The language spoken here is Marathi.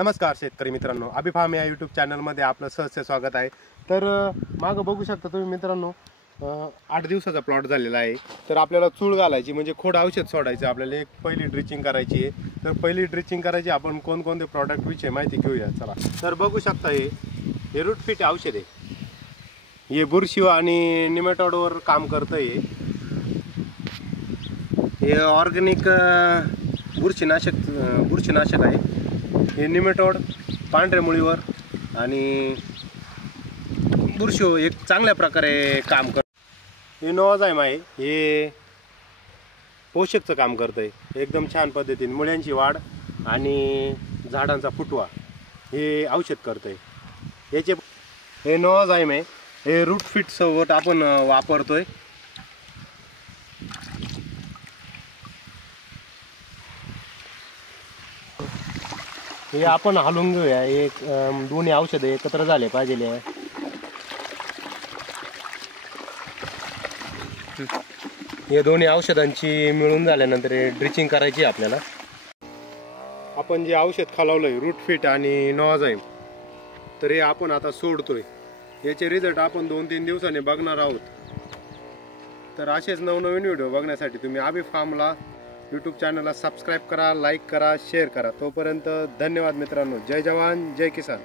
नमस्कार शेतकरी मित्रांनो, अभि फार्म या यूट्यूब चॅनलमध्ये आपलं सहर्ष स्वागत आहे। तर मागं बघू शकता तुम्ही मित्रांनो, 8 दिवसाचा प्लॉट झालेला आहे। तर आपल्याला चूळ घालायची म्हणजे खोड औषध सोडायचं, आपल्याला एक पहिली ड्रिचिंग करायची आहे। तर पहिली ड्रिचिंग करायची आपण कोणकोणते प्रॉडक्ट विषयी माहिती घेऊया चला। तर बघू शकता हे रूट फिट औषध आहे, हे बुरशी आणि निमेटोडवर काम करतं। हे ऑर्गॅनिक बुरशीनाशक आहे। हे निमेटोड पांढऱ्या मुळीवर आणि बुरशी एक चांगल्या प्रकारे काम करतं। हे नोवाझाईम आहे, हे पोषकचं काम करतं आहे एकदम छान पद्धतीने। मुळ्यांची वाढ आणि झाडांचा फुटवा हे औषध करतं आहे। याचे हे नोवाझाईम आहे, हे रूट फिट सोबत आपण वापरतोय। हे आपण हलवून घेऊया, एक दोन्ही औषधं एकत्र झाले पाहिजे। हे दोन्ही औषधांची मिळून झाल्यानंतर ड्रिचिंग करायची आपल्याला। आपण जे औषध खालावलंय रूट फिट आणि नोवाझाईम, तर हे आपण आता सोडतोय। याचे रिझल्ट आपण 2-3 दिवसांनी बघणार आहोत। तर असेच नवनवीन व्हिडिओ बघण्यासाठी तुम्ही अभि फार्मला यूट्यूब चॅनलला सबस्क्राईब करा, लाईक करा, शेअर करा। तोपर्यंत धन्यवाद मित्रांनो। जय जवान जय किसान।